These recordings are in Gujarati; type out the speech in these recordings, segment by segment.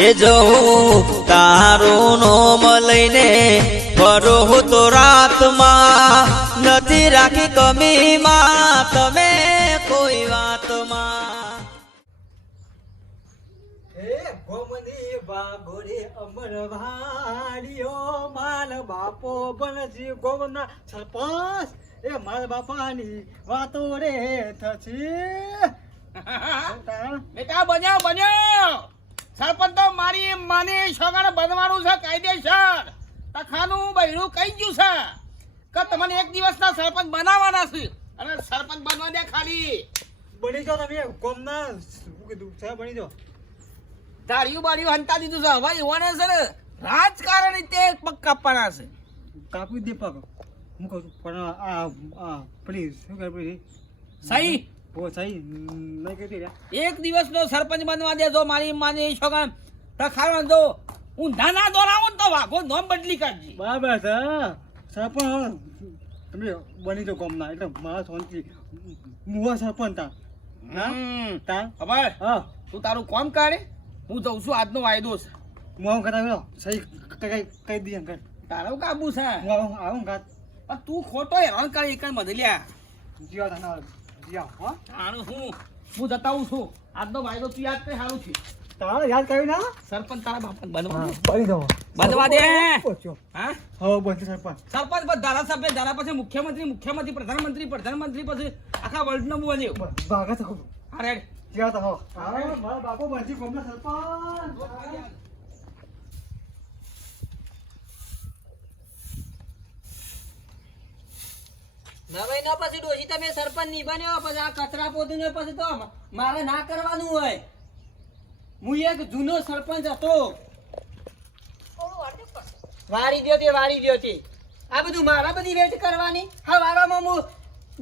એ જવું તારું નોમ લઈને ફરો તો રાતમાં નથી રાખી કમીમાં તમે કોઈ વાતમાં. હે ગોમની બાગોરે અમરવાડીઓ માલ બાપો બનજી ગોમના સરપંચ એ મારા બાપાની વાતો રે થશે. બેટા બન્યો સરપંચ તો મારી માની છોકરાને બનવાનું છે કાયદેસર. તખાનું બૈરું કહી ગયું છે કે તમને એક દિવસના સરપંચ બનાવવાના છે અને સરપંચ બનવા દે ખાલી. બની જાઓ તમે ગોમના શું કીધું છે બની જાઓ. તાળીયું બાળીયું હંતા દીધું છે હવે એવાને છે ને રાજકારણ તે પગ કાપવાના છે. કાપી દે પગ હું કહું છું પણ આ પ્લીઝ શું કહે પ્લીઝ સહી ઓ સહી નહીં કહેતી રે. એક દિવસનો સરપંચ બનવા દેજો મારી માની છોકરા તખાનો જો હું નાના દોરાવું તો વાઘો નોમ બદલી કાઢજી. બરાબર છે સરપંચ તમે બની જાઓ ગોમના એટલે મારા શાંતિ મુવા સરપંચ તા તા ખબર હા તું તારું કોમ કાઢે હું જઉં છું આજનો વાયદો છે. મુવા કરાવ્યો સહી કઈ દી અંકલ તારો કાબુ છે હું આવું ઘાત પણ તું ખોટો હેરાન કરી એક બદલ્યા જીવા ધના જીવા હા તારું હું જતાવું છું આજનો વાયદો તું યાદ કરી સારું છે. તારે યાદ કર્યું ના સરપંચ તારા બાપાને બનવા દે. બની જાઓ બનવા દે ઓછો હા હવે બનશે સરપંચ સરપંચ પછી ધારાસભ્ય ધારા પછી મુખ્યમંત્રી પ્રધાનમંત્રી પછી આખા વર્લ્ડ નો બન્યો. ભાગા તો હા રેડ જીવા તો હો મારા બાપો બનજી ગોમના સરપંચ. નવાઈ ના પછી ડોશી તમે સરપંચ ની બન્યો પછી આ કચરા પોતું ને પછી તો મારે ના કરવાનું હોય. હું એક જૂનો સરપંચ હતો. વારી દ્યો તે આ બધું મારા બધી વેટ કરવાની. હા વારામાં હું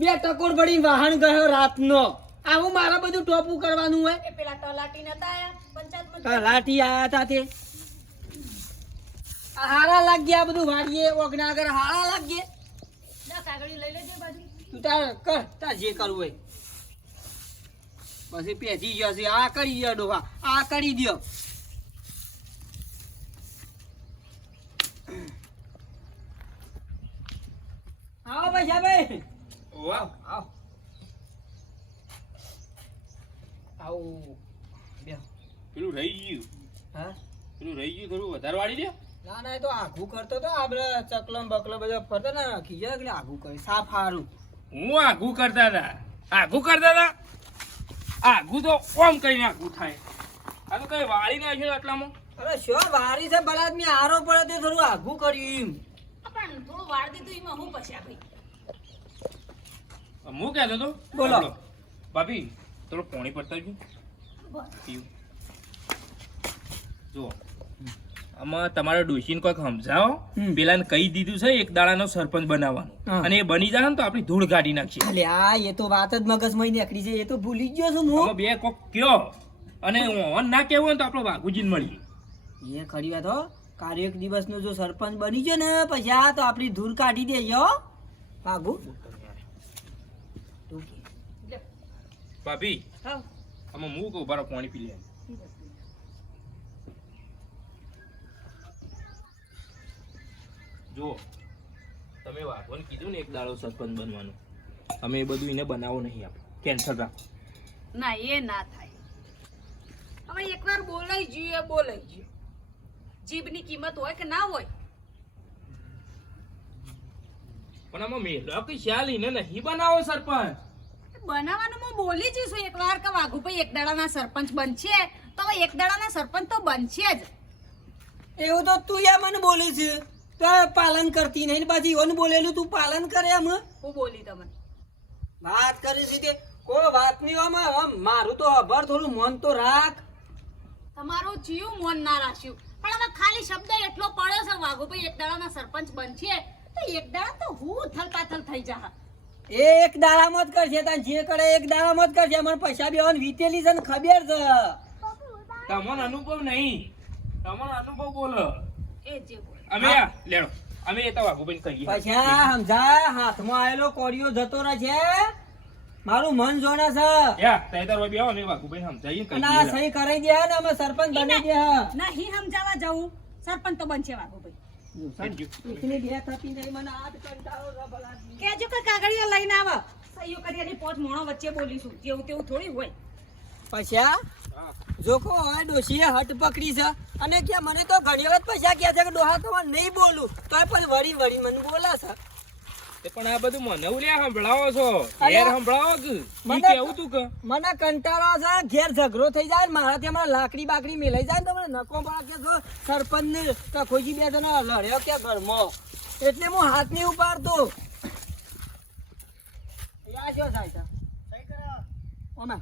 2 ટકોર ભરી વાહન ગયો રાતનો. આવું મારા બધું ટોપું કરવાનું હોય. એ પેલા તલાટી નતા આયા પંચાયતમાં તલાટી આયા તા તે હારા લાગ્યા બધું વાડીએ ઓગના આગળ હારા લાગ્યે. ના કાગળી લઈ લેજે બાજુ. તું તાર કર તાર જે કરવું હોય. પછી પેજી ગયો છે આ કરી દો ડોહા આ કરી દો. આવો ભાઈ ભાઈ વાહ આવો આવો બે પેલું રહી ગયું હા થોડું વધારે વાળી દે. ના ના એ તો આઘું કરતો તો આપણે ચકલમ બકલમ બધા ફરતા ને ખીજા એટલે આઘું કરે સાફ હારું. હું આઘું કરતા હતા આઘું તો કોમ કરીને આઘું થાય. આ તો કઈ વાળી નાખ્યું એટલામાં. અરે શું વારી છે ભલા આદમી હારો પડે તે થોડું આઘું કર્યું. પણ થોડું વાળ દીધું એમાં હું પછ્યા ભાઈ. હું કહેતો તો બોલો. ભાભી થોડું પોણી પડતા જો આમાં તમારા ડોશીને કોઈક સમજાવો. પેલાને કહી દીધું છે એક દાડાનો સરપંચ બનાવવાનું અને એ બની જાય ને તો આપણી ધૂળ કાઢી નાખશે. એટલે આ એ તો વાત જ મગજમાં નીકળી છે. એ તો ભૂલી ગયો છું હું. બે કોક કયો અને ઓન ના કહેવું હોય તો આપણો વાઘુજીને મળીએ. એ ખરી વાત હો. કાર્ય એક દિવસનો જો સરપંચ બની ગયો ને પછી આ તો આપણી ધૂળ કાઢી દેજો હો ભાગુ. ભાભી હા આમાં હું કહું બારો પાણી પી લે. જો તમે વાઘોને કીધું ને એક દાડો સરપંચ બનવાનું અમે એ બધું એને બનાવો નહીં આપણે કેન્સલ રાખો. ના એ ના થાય. હવે એકવાર બોલાઈ ગયું. જીભની કિંમત હોય કે ના હોય. પણ આમાં મેલો કે ખ્યાલ એને નહીં બનાવો સરપંચ. બનાવવાનું હું બોલી જઈશું એકવાર કે વાઘુભાઈ એક દાડાના સરપંચ બનશે તો હવે એક દાડાના સરપંચ તો બનશે જ. એવું તો તું યા મને બોલી છે તો પાલન કરતી નહીં ને પાછી એનું બોલેલું તું પાલન કરે એમ. હું બોલી તમને વાત કરી છે તે કોઈ વાત નહીં આમ મારું તો અભર થોડું મન તો રાખ. તમારું જીવ મોન ના રાખ્યું પણ હવે ખાલી શબ્દ એટલો પડ્યો છે વાઘુભાઈ એક દાડાના સરપંચ બનશે તો એક દાડા તો હું થલપાથલ થઈ જા. એક દાડામાં જ કરશે તાન જે કરે એક દાડામાં જ કરશે. મને પૈસા બેવાનું વીતેલી છે ને ખબર છે. તમને અનુભવ નહીં તમને અનુભવ બોલો. એ જે બોલ અમે લેડો અમે એ તો વાઘુભાઈ કહીએ. પૈસા સમજા હાથમાં આવેલો કોડિયો જતો રહે છે. મારું મન જોને છે યા તૈયાર હોય બેહો ને વાઘુભાઈ સમજાઈએ કઈ અને આ સહી કરાઈ દે ને અમે સરપંચ બની ગયા નહીં સમજાવવા જવું સરપંચ તો બનશે વાઘુભાઈ એકની બે થતી નહીં મને આજ કંટાળો છે ભલા કેજો કે કાગળિયો લઈને આવો સહીઓ કરી અને પોત મોણો વચ્ચે બોલીશું જેવું તેવું થોડી હોય પૈસા જોખો હવે ડોશીએ હટ પકડી છે અને કે મને તો ઘણી વખત પૈસા કહે છે કે ડોહા તો મને નહીં બોલું તો પણ વળી વળી મને બોલા છે તે પણ આ બધું મને ઉલ્યા સંભળાવો છો અરે, ઘેર સંભળાવો કે ઈ મને- કેવું તું કે મને કંટાળો છે ઘેર ઝઘડો થઈ જાય ને મારાથી હમણાં લાકડી બાકડી મેલાઈ જાય ને તો મને નકો પડે કે જો સરપંચ ને ખોજી બે જણા લડ્યો કે ઘરમાં એટલે હું હાથ નહીં ઉપાડતો યા શું થાય છે ઓમાં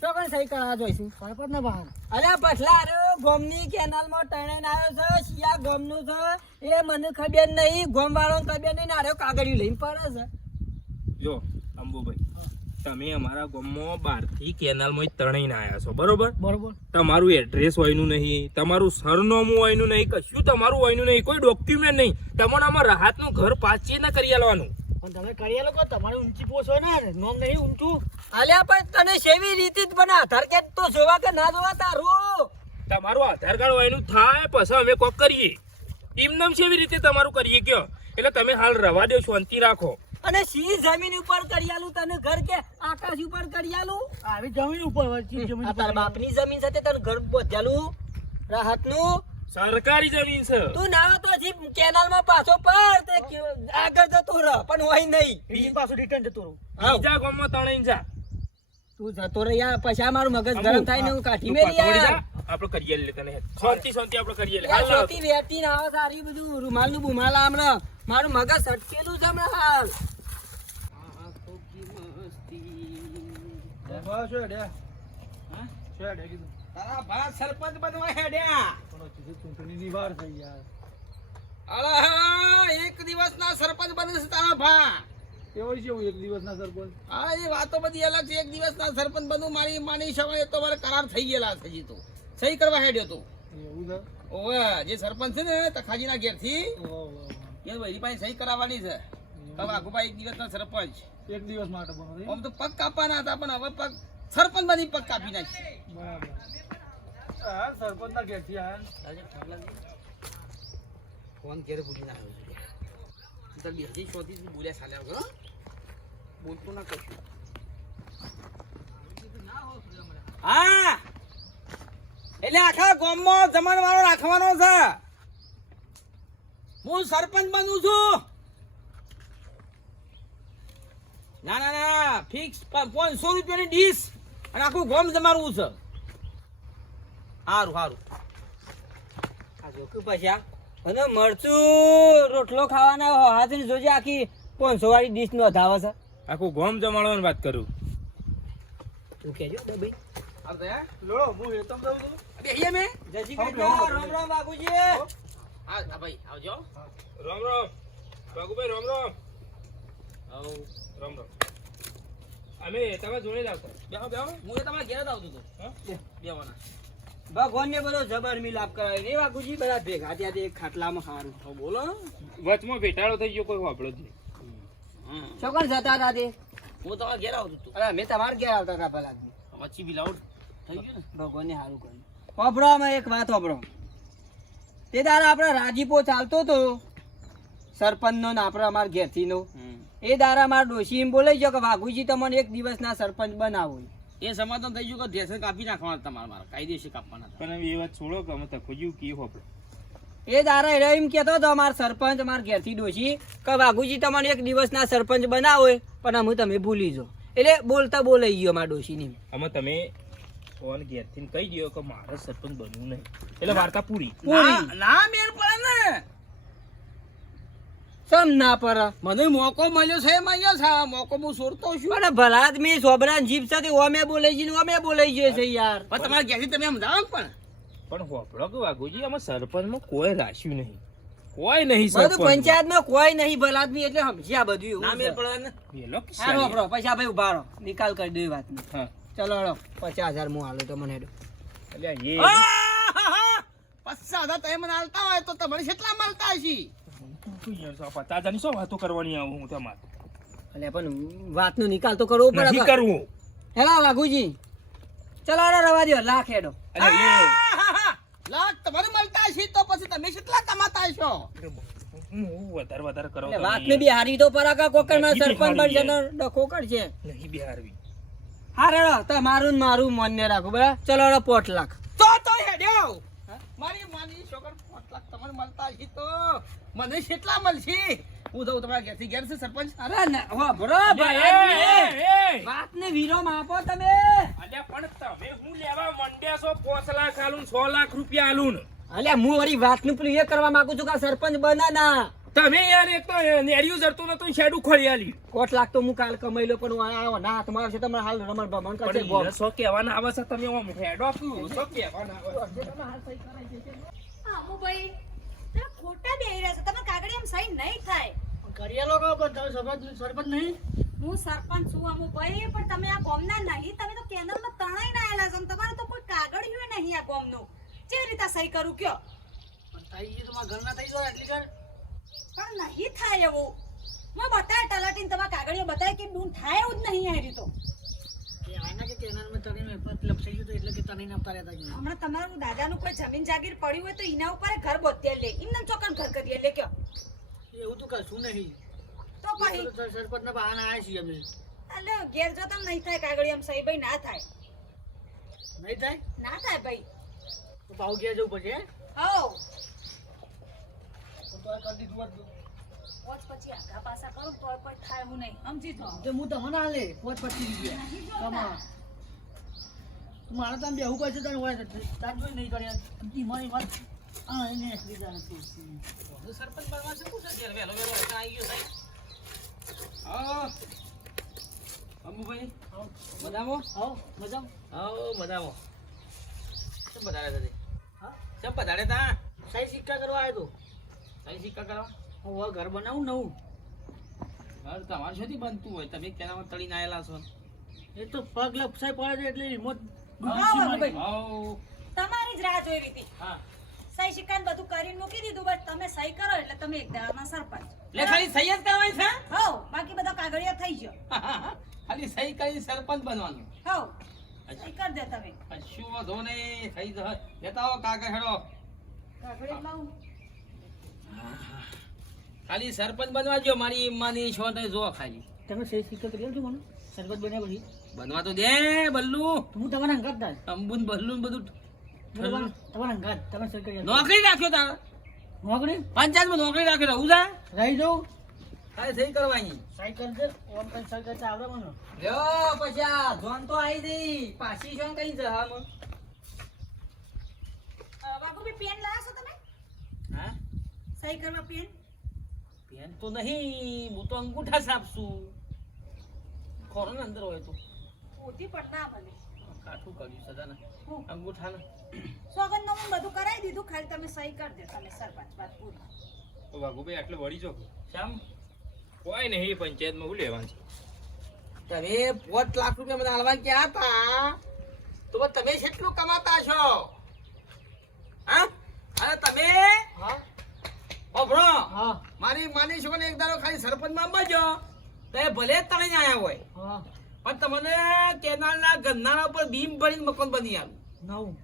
તો પણ સહી કરવા જોઈશું સરપંચ ના બહાર અરે પછલા અરે ગોમની કેનાલમાં ટણાઈને આવ્યો છે શિયા ગોમનું છે એ મને ખબર નહીં ગોમ વાળાને ખબર નહીં ને આરે કાગળિયું લઈને પડે છે જો અંબુભાઈ તમે અમારા ગામમાં બહારથી કેનાલમાં તણાઈને આયા છો બરોબર બરોબર તમારું એડ્રેસ હોયનું નહીં તમારું સરનામું હોયનું નહીં કશું તમારું હોયનું નહીં કોઈ ડોક્યુમેન્ટ નહીં તમને આમાં રાહતનું ઘર પાછી ના કરી આલવાનું પણ તમે કરી આલો કે તમારી ઊંચી પોસ્ટ હોય ને નોમ નહીં ઊંચું અલ્યા પણ તને સેવી રીતે જ બના આધાર કાર્ડ તો જોવા કે ના જોવા તારું તમારું આધાર કાર્ડ હોયનું થાય પછી અમે કોક કરીએ એમનેમ કેવી રીતે તમારું કરીએ કયો એટલે તમે હાલ રવા દો શાંતિ રાખો અને સી જમીન ઉપર કરિયાલું તને ઘર કે આકાશ ઉપર કરિયાલું આવી જમીન ઉપર હોય, ચીજ જમીન આ ઉપર. તારા બાપની જમીન સાથે તને ઘર બધ્યાલું રાહતનું સરકારી જમીન છે તું ના તો હજી કેનાલમાં પાછો પર તે આગળ જતો રહ પણ હોય નહીં બીજી પાછું રિટર્ન જતો રહું. બીજા ગામમાં તણાઈને જા તું જતો રહે યાર પછી આ મારું મગજ ગરમ થાય ને હું કાઢી તું મેલી પાછો વળી યાર જા. આપણે કરીએ લે તને શાંતિ શાંતિ આપણે કરીએ લે યાર હાલ સોતી વેતી ના આવે સારી બધું રૂમાલનું બુમાલ હમણાં મારું મગજ સટકેલું છે હમણાં હાલ બસ શું હેડ્યા? હા? શું હેડ્યા કીધું? તારા ભા સરપંચ બનવા હેડ્યા પણ કીધું ચૂંટણીની વાર થઈ યાર. અલા એક દિવસના સરપંચ બનશે તારા ભા કેવું છે એવું એક દિવસના સરપંચ? હા એ વાતો બધી અલગ છે એક દિવસના સરપંચ બનવું મારી માની સવારે તો મારે કરાર થઈ ગયેલા છે હજી તો સહી કરવા હેડ્યો તો એવું છે? ઓવે જે સરપંચ છે ને તખાજીના ઘેરથી ઓહો, ઓહો. એ વૈરી પાસે સહી કરાવવાની છે હવે આખુભાઈ એક દિવસના સરપંચ એક દિવસ માટે બનો નહીં? આમ તો પગ કાપવાના હતા પણ હવે પગ સરપંચ બની પગ કાપી નાખી બરાબર. હા, સરપંચના ઘેરથી આયા ને. ફોન ઘેર ભૂલી ના આવ્યો બેસી શોધી બોલ્યા ચાલ્યા વગર બોલતો ના કશું હા એટલે આખા ગામમાં જમણવારો રાખવાનો છે હું સરપંચ બનું છું ના ના ના ફિક્સ 500 રૂપિયાની ડીશ અને આખું ગામ જમાડવું છે સારું સારું આ જોકું પૈસા અને મરચું રોટલો ખાવાના હાથની જોજે આખી 500 વાળી ડીશ નો ધાવા છે આખું ગામ જમાડવાની વાત કરું તું કહેજો ડબઈ આવતો હે લો, હું હેતમ દઉં છું. બેહીએ મેં જય શ્રી કૃષ્ણ રામ રામ બાબુજી હા ભાઈ આવજો રામ રામ બાગુભાઈ રામ રામ આવ રામ રામ અમે તમે જોડે જ આવતા બેહો બેહો હું એ તમારા ઘેર જ આવતો હતો હા? બેવાના ભગવાન ને બધો જબર મિલાપ કરાય ને બાબુજી બધા ભેગા ત્યાં એક ખાટલામાં ખાવાનું તો બોલો વચમાં ભેટાળો થઈ ગયો કોઈ વાપડો જ નહીં છોકર જતા હતા તે હું તમારા ઘેર આવતો હતો અરે મેં તમારે ઘેર આવતા હતા પેલા વચ્ચી બિલાઉડ થઈ ગયું ને ભગવાન ને સારું કર્યું વાપરો અમે એક વાત વાપરો તે દાડા આપણે રાજીપો ચાલતો હતો સરપંચ નો ને આપણે અમારા ઘેરથી નો એ દાડા મારા ડોશી એમ બોલાઈ ગયો કે વાઘુજી તમને એક દિવસના સરપંચ બનાવો એ સમાધાન થઈ ગયું કે ઢેસર કાપી નાખવાના તમારા મારા કાયદેસર કાપવાના હતા. પણ હવે એ વાત છોડો કે અમે તકો જેવું કી હોપડે એ દારા એરો એમ કહેતો હતો અમારા સરપંચ અમારા ઘેરથી ડોશી કે વાઘુજી તમને એક દિવસના સરપંચ બનાવો પણ અમે તમે ભૂલી જાઓ એટલે બોલતા બોલાઈ ગયો અમારા ડોશીની અમે તમે ફોન ઘેરથી કહી દો કે મારે સરપંચ બનવું નહીં એટલે વાર્તા પૂરી ના ના મેળ પડે ને સમ ના પર મને મોકો મળ્યો છે મળ્યો છે આ મોકો હું છોડતો છું પણ ભલા આદમી સોબરાન જીપ સાથે ઓમે બોલાઈ ગઈ ને ઓમે બોલાઈ ગયો છે યાર પણ તમારા ઘેરથી તમે સમજાવો પણ પણ હોપડો કે વાઘુજી અમે સરપંચમાં કોઈ રાખ્યું નહીં કોઈ નહીં બધું સરપંચ પંચાયતમાં કોઈ નહીં ભલા આદમી એટલે સમજ્યા બધું એવું ના છે. મેળ પડે ને વેલો કે હારો આપણો પૈસા ભાઈ ઉભા રહો નિકાલ કરી દો એ વાતનો હા ચલો હળો 50,000 હું હાલો તો મને હેડો એટલે એ 50,000 તમે મને આલતા હોય તો તમને કેટલા મળતા હશે 50,000 ની શું વાતો કરવાની આવું હું તમારે એટલે પણ વાતનો નિકાલ તો કરવો પડે નહીં કરવું હેલા વાઘુજી ચલો આડો રવા દ્યો લાખ હેડો અરે એ લાખ તમારે મળતા હશે તો પછી તમે કેટલા કમાતા હશો? હું વધારે કરો એટલે વાતને બી હારી તો પરાકા કોકરમાં નહીં સરપંચ બિહારી બનશે તો ડખો કરશે નહીં બિહારવી હા રેડો તમારું ને મારું માન્ય રાખો બરાબર ચલો આડો 5 લાખ તો હેડ્યો મારી માની છોકર 5 લાખ તમારે મળતા હશે તો મને કેટલા મળશે? હું દઉં તમારા ઘેરથી ઘેર છે સરપંચ. અરે ના હો બરો ભાઈ વાતને વિરામ આપો તમે અલ્યા પણ તમે હું લેવા મંડ્યા છો 5 લાખ આલું 6 લાખ રૂપિયા આલું અલ્યા હું વળી વાતનું પેલું એ કરવા માંગુ છું કે આ સરપંચ બના ના તમે યાર એક તો નેડિયું જરતું નતું શેડું ખોલી આલી 5 લાખ તો હું કાલ કમાઈ લો પણ આવો ના તમારો છે તમારે હાલ રમણ ભમણ કરશે પણ બોલ ઈ સો કહેવાના આવે છે તમે ઓમ હેડો શું સો કહેવાના આવે હા અમુભાઈ તમે ખોટા બેહી રહ્યા છો તમે કાગળી એમ સહી નહીં થાય કરિયાલો કહો પણ તમે સરપંચ નહીં. હું સરપંચ છું અમુભાઈ પણ તમે આ ગામના નહીં તમે તો કેનલમાં તણાઈને આયેલા છો અને તમારે તો કોઈ કાગળિયું નહીં આ ગામનું કેવી રીતે સહી કરું કયો પણ થઈ ગયું તમારા ઘરના થઈ ગયો એટલી કર. પણ નહીં થાય એવું મેં બતાય તલાટીને તમારા કાગળિયો બતાય કે ડૂન થાય એવું જ નહીં હારી તો કે આના કે કેનાલમાં તને મતલબ થઈ ગયું તો એટલે કે તને આપતા રહેતા જ નહીં. હમણાં તમારું દાદાનું કોઈ જમીન જાગીર પડ્યું હોય તો એના ઉપર ઘર બોત્યા લે એમને ચોકન ઘર કરીએ લે કયો એવું તો કશું નહીં. તો પછી સરપંચના બહાના આવ્યા છીએ અમે. એટલે ઘેર જો તમે નહીં થાય કાગળિયો એમ સહી ભાઈ ના થાય નહીં થાય ના થાય ભાઈ તો ભાવ ઘેર જવું પડશે હે? હો તો આ કરી દીધું હોત. પોચ પછી આગા પાછા કરો તો કોઈ થાય હું નહીં સમજી તો તો હું તમને હાલે 25 રૂપિયા કમા. મારે તમે બેહું પડશે તને હોય તાર જોઈ નહીં કર્યા મારી વાત હા એને એટલી જાણ હતી. સરપંચ બનવા છે પૂછે ઘેર વેલો વેલો હતા આવી ગયો સાહેબ. હા અમુભાઈ મજામાં? આવો મજામાં. હા મજામાં. કેમ બધાડે હતા? હા કેમ બધાડે તા? સહી સિક્કા કરવા આવ્યો સહી સિક્કા કરવા? તો હવે ઘર બનાવું નવું. ઘર તમારે શોથી બનતું હોય તમે કેનામાં તળીને આયેલા છો. એ તો પગ લપસાઈ પડે છે એટલે રિમોટ હાઉ. તમારી જ રાહ જોઈ હતી હા સહી સિક્કા ને બધું કરીને મૂકી દીધું બસ તમે સહી કરો એટલે તમે એક દાડાના સરપંચ લે ખાલી સહી જ કરવાની છે? હો બાકી બધા કાગળિયા થઈ ગયો ખાલી સહી કરીને સરપંચ બનવાનું. હો સહી કરી દે તમે કશું વાંધો નહીં થઈ જશે. લેતા આવો કાગળ હેડો. કાગળિયા લાવું ખાલી સરપંચ બનવા જો મારી માની છો તો જો ખાલી તમે સહી સિક્કા કરી આવજો મને સરપંચ બન્યા પછી બનવા તો દે બલ્લુ. તો હું તમારા હંગાત થાય અંબુન બલ્લુન બધું તમારા હંગાત તમે સહી કરી આવજો. નોકરી રાખ્યો તારે નોકરી પંચાયતમાં નોકરી રાખ્યો રહું જા રહી જાઉં ખાલી સહી કરવાની. સહી કરી દે ઓમ કઈ સહી કરતા આવડે મને. લ્યો પછી આ જોન તો આવી ગઈ પાછી જોન કઈ જહામ બાબુભાઈ પેન લાવ્યા છો તમે હા સહી કરવા પેન પેન તો નહીં હું તો અંગૂઠા સાપશું ખોરો ને અંદર હોય તો ઓછી પણ ના મળે કાઠું કર્યું સદાને હું અંગૂઠા ને સોગંદ નવું બધું કરાવી દીધું ખાલી તમે સહી કરી દે તમે સરપંચ વાત પૂરી તો વાઘુભાઈ આટલે વળી જો શ્યામ કોઈ નહીં પંચાયતમાં હું લેવાનું છે તમે 5 લાખ રૂપિયા મને હાલવા ક્યાં હતા તો પણ તમે કેટલું કમાતા છો હા અને તમે હા ઓભરો હા મારી માની છો ને એક દાડો ખાલી સરપંચમાં બજો તો એ ભલે તણી આયા હોય હા પણ તમને કેનાલના ગન્નાના ઉપર બીમ ભરીને મકાન બની આવ્યું નવું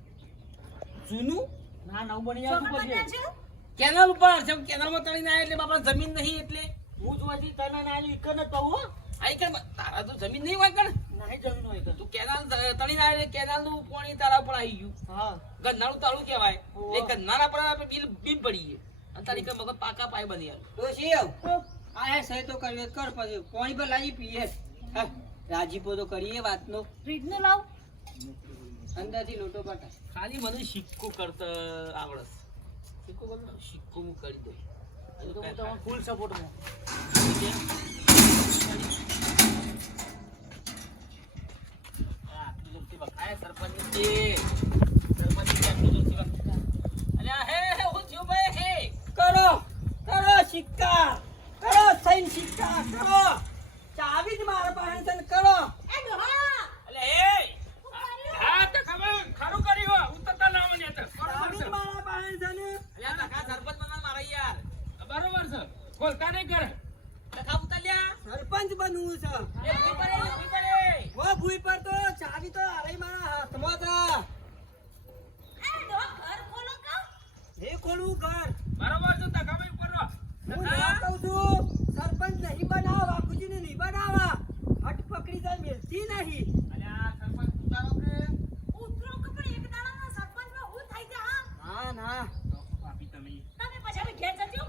જૂનું ના નવું બની સોગંદ આવતું બન્યા પછી છે કેનાલ ઉપર જેમ કેનાલમાં તણીને આવ્યા એટલે બાપા જમીન નહીં એટલે હું જોવાથી તને ના આવી એક જ કહું હો આઈ કર તારા તો જમીન નહીં હોય કણ નહીં જમીન હોય તો તું કેનાલ તણીને આવ્યા એટલે કેનાલનું પાણી તારા પર આવી ગયું હા ગન્નાનું તાળું કહેવાય ઓહો. એ ગન્નાના પર આપણે બીમ પડી ગઈ અને તારી કઈ મગજ પાકા પાય બની આવ્યું ડોશી આ હે સહી તો કરવી જ કર પછી પાણી પર લાવી પીએ હા રાજીપો તો કરીએ વાતનો ફ્રીજ નું લાવ અંદરથી લોટો પટા ખાલી મને સિક્કો કરતા આવડે સિક્કો કરતો સિક્કો હું કરી દઉં તો હું તમારો ફૂલ સપોર્ટમાં. કરો કરો સિક્કા કરો સૈન સિક્કા કરો ચાવી જ મારા પાસે છે ને કરો એ ડોહા હા તો ખબર ખરું કર્યું ઉતરતા લાવવાની હતા ચાવી જ મારા પાસે છે ને બરોબર છે ખોલતા નહીં કરે સરપંચ બનવું ખોલવું ઘર. બરાબર છે તકાભાઈ ઉપર રહો. હું ના કહું છું, સરપંચ નહીં બનાવો, બાપુજીને નહીં બનાવવા. હટ પકડી જાય મેલતી નહીં. અલ્યા સરપંચ ઉતારો કે ઉતરો કે પણ એક દાડાના સરપંચમાં હું થાય છે હા હા ના ભાભી તમે તમે પછી હવે ઘેર જજો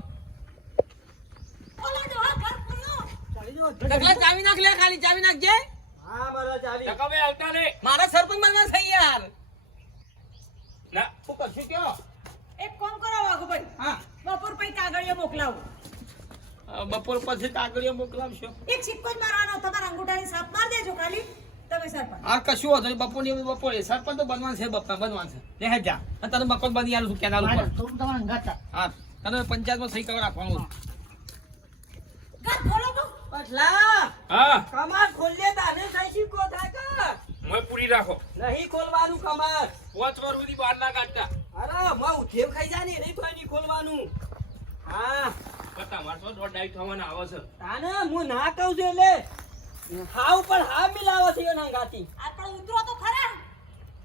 ખોલો જો હા ઘર ખોલો ચાલી જાઓ. ઢગલા ચાવી નાખ લે, ખાલી ચાવી નાખજે. હા મારા ચાવી. તકાભાઈ આવતા રે. મારા સરપંચ બનવા છે યાર. ના શું કરશું કયો? એક કામ કરો વાઘુભાઈ હા બપોર પછી કાગળિયો મોકલાવો બપોર પછી કાગળિયો મોકલાવશો. એક સિક્કો જ મારવાનો તમારા અંગૂઠાની સાપ માર દેજો ખાલી તમે સરપંચ હા કશું વાંધો નહીં. બપોરે સરપંચ તો બનવાનું છે, બનવાનું છે. લે હેડ જા. અને તને મકાન બની આલું છું કેનાલ ઉપર. થોડું તમારે અંગાતા હા તને પંચાયતમાં સહી કરવા રાખવાનું. ઘર ખોલો તો પટલા હા કમાર ખોલીએ તાને સહી સિક્કો થાય કા? મોય પૂરી રાખો. નહીં ખોલવાનું કમાર. 5 વાર સુધી બહાર ના કાઢતા. અરે માં ઉઠેવ ખાઈ જાય ને નહીં તો નહીં ખોલવાનું. હા પણ તમારે તો દોઢ ડાઈટ થવાના આવે છે. તાને હું ના કહું છું એટલે હાવ પણ હા મિલાવો છે એના ગાતી. આ પણ ઉતરો તો ખરા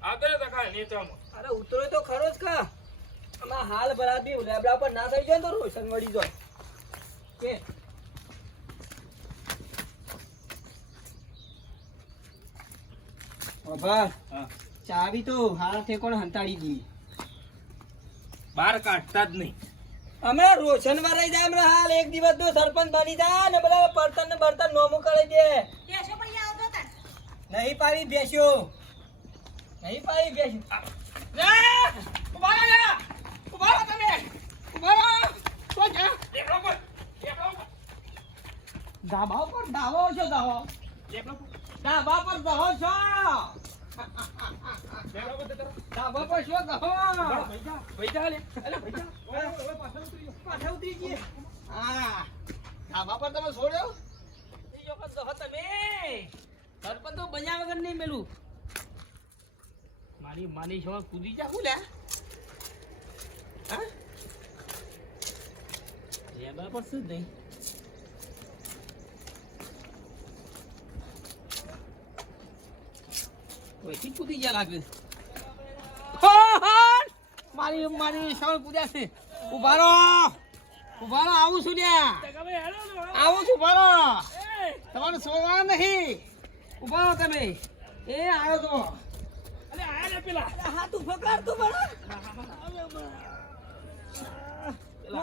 આગળ તકા નેતામાં. અરે ઉતરો તો ખરો જ કા. આમાં હાલ ભરા બી લેબડા પર ના થઈ જાય ને તો રોશન મળી જાય કે બાબા હા ચાવી તો હાલ ઠેકોણ હંતાડી દી. બહાર કાઢતા જ નહીં. અમે રોશન વરાઈ જાય હમણાં હાલ એક દિવસ તો સરપંચ બની જાય ને બધા બર્તન ને બર્તન નોમું કરી દે. કેશો પણ આવતો તા નહીં પાવી બેસ્યો નહીં પાવી બેસ્યો. લે ઉભા રહો લે. ઉભા રહો તમે. ઉભા રહો. તો જા. ટેકલો પર. ટેકલો પર. ધાબા પર ધાવો છો ધાવો. ટેકલો પર. ધાબા પર ધાવો છો. ટેકલો પર ટેકલો. ધાબા પર શું ધાવો? પૈસા લે. અલે પૈસા. પાછા ઉતરી જઈએ. હા ધાબા પર તમે છોડ્યો? બીજો કશો હો તમે. સરપંચ તો બન્યા વગર નહીં મેલું. મારી માની છો કૂદી જા હું લે. હા લેબા પર શું જ નહીં. કોઈથી કૂદી જા લાગે. મારી મારી શાળ કૂદ્યા છે. ઉભા રહો આવું છું લ્યા. આવું છું ઉભા રહો. તમારે સોવા નહીં. ઉભા રહો તમે. એ આવ્યો તો. અલે આયા લે પેલા. હા તું પકડ તું બड़ा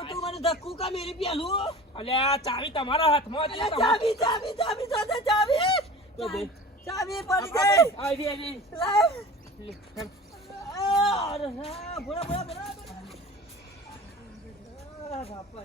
તું મને ધક્કુ કા મેરી પેલું. અલે આ ચાવી તમારા હાથમાં હતી. અલા ચાવી ચાવી ચાવી સાથે ચાવી તો દે. ચાવી પડી ગઈ. આવી આવી. લાવ અરે હા બોલા બોલા બોલા બાપા